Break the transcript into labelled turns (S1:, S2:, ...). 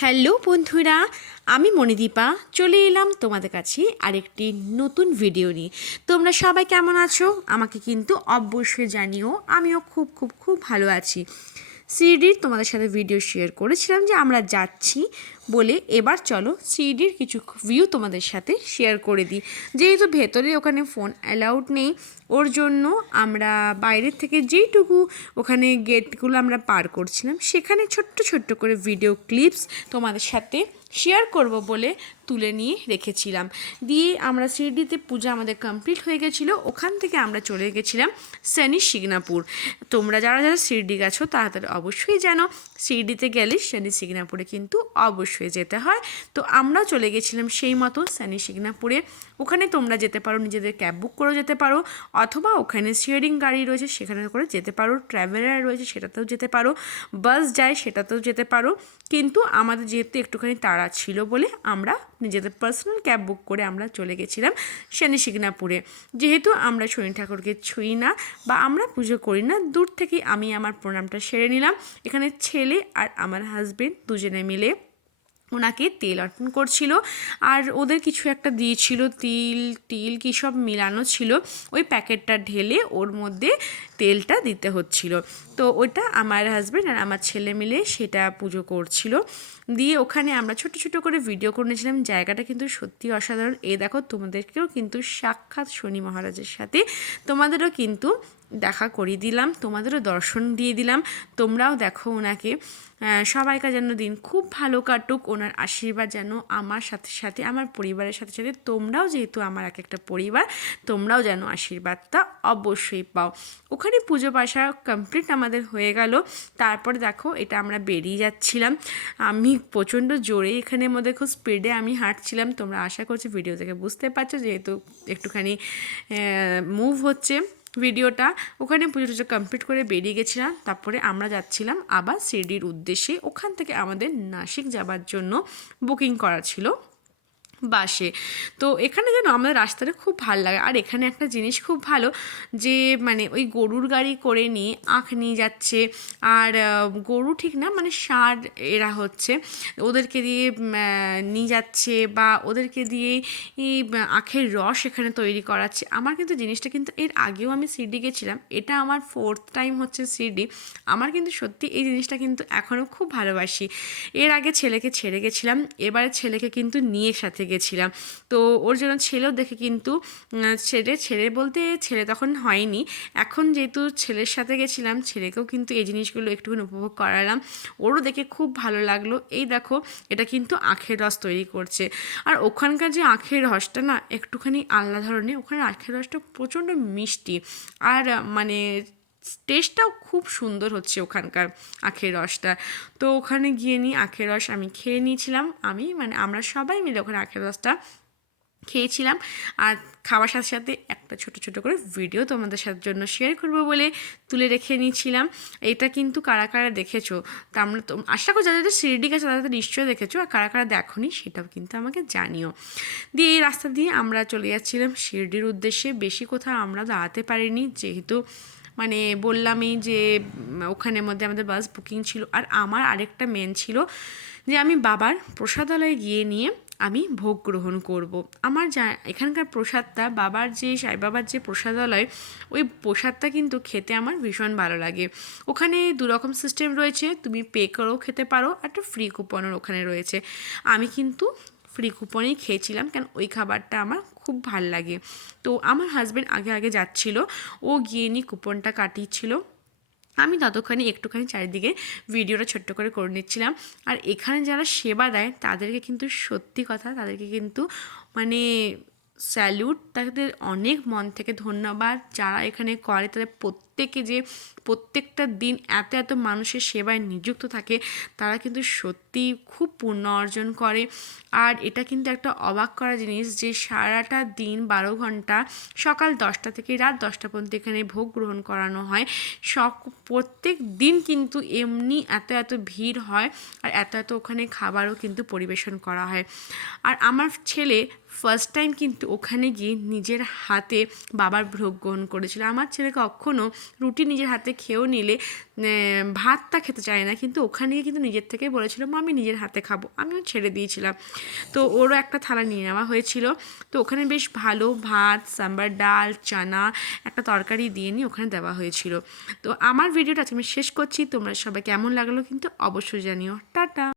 S1: Hello বন্ধুরা, আমি মণিদীপা, চলে এলাম তোমাদের কাছে আরেকটি নতুন ভিডিও নিয়ে। তোমরা সবাই কেমন আছো? আমাকে কিন্তু অবশ্যই জানিও, আমিও খুব খুব খুব ভালো আছি। সিডির তোমাদের সাথে ভিডিও শেয়ার করেছিলাম যে আমরা যাচ্ছি বলে। এবার চলো সিডির কিছু ভিউ তোমাদের সাথে শেয়ার করে দিই। যেহেতু ভেতরে ওখানে ফোন অ্যালাউড নেই, ওর জন্য আমরা বাইরের থেকে যেইটুকু ওখানে গেটগুলো আমরা পার করছিলাম, সেখানে ছোট্ট ছোট্ট করে ভিডিও ক্লিপস তোমাদের সাথে শেয়ার করব বলে তুলে নিয়ে রেখেছিলাম। দিয়ে আমরা শিরডিতে পূজা আমাদের কমপ্লিট হয়ে গেছিল, ওখান থেকে আমরা চলে গেছিলাম শনি সিগনাপুর। তোমরা যারা যারা শিরডি গেছো তারা অবশ্যই জানো শিরডিতে গেলে শনি সিগনাপুরে কিন্তু অবশ্যই যেতে হয়। তো আমরাও চলে গেছিলাম সেই মতো শনি সিগনাপুরে। ওখানে তোমরা যেতে পারো, নিজেদের ক্যাব বুক করে যেতে পারো, অথবা ওখানে শেয়ারিং গাড়ি রয়েছে সেখানে করে যেতে পারো, ট্রাভেলার রয়েছে সেটাতেও যেতে পারো, বাস যায় সেটাতেও যেতে পারো। কিন্তু আমাদের যেহেতু একটুখানি তাড়া ছিল বলে আমরা নিজেদের পার্সোনাল ক্যাব বুক করে আমরা চলে গেছিলাম শনি সিগনাপুরে যেহেতু আমরা শনি ঠাকুরকে ছুঁই না বা আমরা পুজো করি না, দূর থেকেই আমি আমার প্রণামটা সেরে নিলাম। এখানে ছেলে আর আমার হাজবেন্ড দুজনে মিলে ওনাকে তেল অর্পণ করছিল আর ওদের কিছু একটা দিয়েছিল, তিল টিল কী সব মিলানো ছিল, ওই প্যাকেটটা ঢেলে ওর মধ্যে তেলটা দিতে হচ্ছিল। তো ওটা আমার হাজব্যান্ড আর আমার ছেলে মিলে সেটা পুজো করছিল। দিয়ে ওখানে আমরা ছোট ছোট করে ভিডিও করে নিয়েছিলাম জায়গাটা কিন্তু সত্যি অসাধারণ। এ দেখো তোমাদেরকেও কিন্তু সাক্ষাৎ শনি মহারাজের সাথে, তোমাদেরও কিন্তু দেখা করিয়ে দিলাম, তোমাদেরও দর্শন দিয়ে দিলাম। তোমরাও দেখো ওনাকে সবাইকার যেন দিন খুব ভালো কাটুক, ওনার আশীর্বাদ যেন আমার সাথে সাথে, আমার পরিবারের সাথে সাথে, তোমরাও যেহেতু আমার এক একটা পরিবার, তোমরাও যেন আশীর্বাদটা অবশ্যই পাও। ওখানে পুজো পাশা কমপ্লিট আমাদের হয়ে গেল। তারপর দেখো, এটা আমরা বেরিয়ে যাচ্ছিলাম। আমি প্রচণ্ড জোরে এখানের মধ্যে খুব স্পিডে আমি হাঁটছিলাম। তোমরা আশা করছি ভিডিও থেকে বুঝতে পারছ, যেহেতু একটুখানি মুভ হচ্ছে। ভিডিওটা। ওখানে পুজো টুজো কমপ্লিট করে বেরিয়ে গেছিলাম, তারপরে আমরা যাচ্ছিলাম আবার সিডির উদ্দেশ্যে। ওখান থেকে আমাদের নাসিক যাবার জন্য বুকিং করা ছিল। বাসে। তো এখানে যেন আমাদের রাস্তাটা খুব ভালো লাগে। আর এখানে একটা জিনিস খুব ভালো যে মানে ওই গরুর গাড়ি করে নিয়ে আখ নিয়ে যাচ্ছে। আর গরু ঠিক না মানে সার এরা হচ্ছে। ওদেরকে দিয়ে নিয়ে যাচ্ছে বা ওদেরকে দিয়ে আখের রস এখানে তৈরি করাচ্ছে। আমার কিন্তু জিনিসটা কিন্তু এর আগেও আমি সিডি গেছিলাম। এটা আমার ফোর্থ টাইম হচ্ছে সিডি। আমার কিন্তু সত্যি এই জিনিসটা কিন্তু এখনও খুব ভালোবাসি। এর আগে ছেলেকে ছেড়ে গেছিলাম। এবারে ছেলেকে কিন্তু নিয়ে সাথে গেছিলাম। তো ওর জন্য ছেলেও দেখে কিন্তু ছেলে ছেলে বলতে ছেলে তখন হয়নি। এখন যেহেতু ছেলের সাথে গেছিলাম, ছেলেকেও কিন্তু এই জিনিসগুলো একটুখানি উপভোগ করালাম। ওরও দেখে খুব ভালো লাগল। এই দেখো, এটা কিন্তু আখের রস তৈরি করছে। আর ওখানকার যে আখের রসটা না, একটুখানি আলাদা ধরনের, ওখানে আখের রসটা প্রচণ্ড মিষ্টি। আর মানে টেস্টটাও খুব সুন্দর হচ্ছে ওখানকার আখের রসটা। তো ওখানে গিয়ে নিই আখের রস আমি খেয়ে নিয়েছিলাম। আমি মানে আমরা সবাই মিলে ওখানে আখের রসটা খেয়েছিলাম। আর খাওয়ার সাথে সাথে একটা ছোট ছোট করে ভিডিও তোমাদের সাথে জন্য শেয়ার করব বলে তুলে রেখে নিয়েছিলাম। এটা কিন্তু কারা কারা দেখেছ? তা আমরা তো, আশা করি যাদের শিরডি গেছে তাদের নিশ্চয়ই দেখেছ। আর কারা কারা দেখোনি সেটাও কিন্তু আমাকে জানিও। দিয়ে এই রাস্তা দিয়ে আমরা চলে যাচ্ছিলাম শিরডির উদ্দেশ্যে। বেশি কোথাও আমরা দাঁড়াতে পারিনি। যেহেতু মানে বললামই যে ওখানের মধ্যে আমাদের বাস বুকিং ছিল। আর আমার আরেকটা মেন ছিল যে, আমি বাবার প্রসাদালয়ে গিয়ে নিয়ে আমি ভোগ গ্রহণ করব। আমার যা, এখানকার প্রসাদটা, বাবার যে সাই বাবার যে প্রসাদালয়, ওই প্রসাদটা কিন্তু খেতে আমার ভীষণ ভালো লাগে। ওখানে দু রকম সিস্টেম রয়েছে, তুমি পে করেও খেতে পারো একটা ফ্রি কুপনও ওখানে রয়েছে। আমি কিন্তু ফ্রি কুপনেই খেয়েছিলাম, কেন ওই খাবারটা আমার খুব ভালো লাগে। তো আমার হাজব্যান্ড আগে আগে যাচ্ছিল, ও গিয়ে নিয়ে কুপনটা কাটিয়েছিল। আমি ততক্ষণে একটুখানি চারিদিকে ভিডিওটা ছোট্ট করে করে নিচ্ছিলাম। আর এখানে যারা সেবা দেয়, তাদেরকে কিন্তু সত্যি কথা তাদেরকে কিন্তু মানে স্যালুট তাদের অনেক মন থেকে ধন্যবাদ। যারা এখানে করে তাদের প্রত্যেকে যে প্রত্যেকটা দিন এত এত মানুষের সেবায় নিযুক্ত থাকে, তারা কিন্তু সত্যি খুব পূর্ণ অর্জন করে। আর এটা কিন্তু একটা অবাক করা জিনিস যে সারাটা দিন বারো ঘণ্টা সকাল দশটা থেকে রাত দশটা পর্যন্ত এখানে ভোগ গ্রহণ করানো হয়। সব প্রত্যেক দিন কিন্তু এমনি এত এত ভিড় হয় আর এত এত ওখানে খাবারও কিন্তু পরিবেশন করা হয়। আর আমার ছেলে ফার্স্ট টাইম কিন্তু ওখানে গিয়ে নিজের হাতে বাবার ভোগ গ্রহণ করেছিল। আমার ছেলে কখনও রুটি নিজের হাতে খেয়েও নিলে ভাতটা খেতে চায় না। কিন্তু ওখানে গিয়ে কিন্তু নিজের থেকেই বলেছিল মা আমি নিজের হাতে খাব। আমিও ছেড়ে দিয়েছিলাম। তো ওরও একটা থালা নিয়ে নেওয়া হয়েছিল। তো ওখানে বেশ ভালো ভাত, সাম্বার ডাল, চানা, একটা তরকারি দিয়ে নিয়ে ওখানে দেওয়া হয়েছিল। তো আমার ভিডিওটা আজকে আমি শেষ করছি। তোমরা সবাই কেমন লাগল কিন্তু অবশ্যই জানিও। টাটা!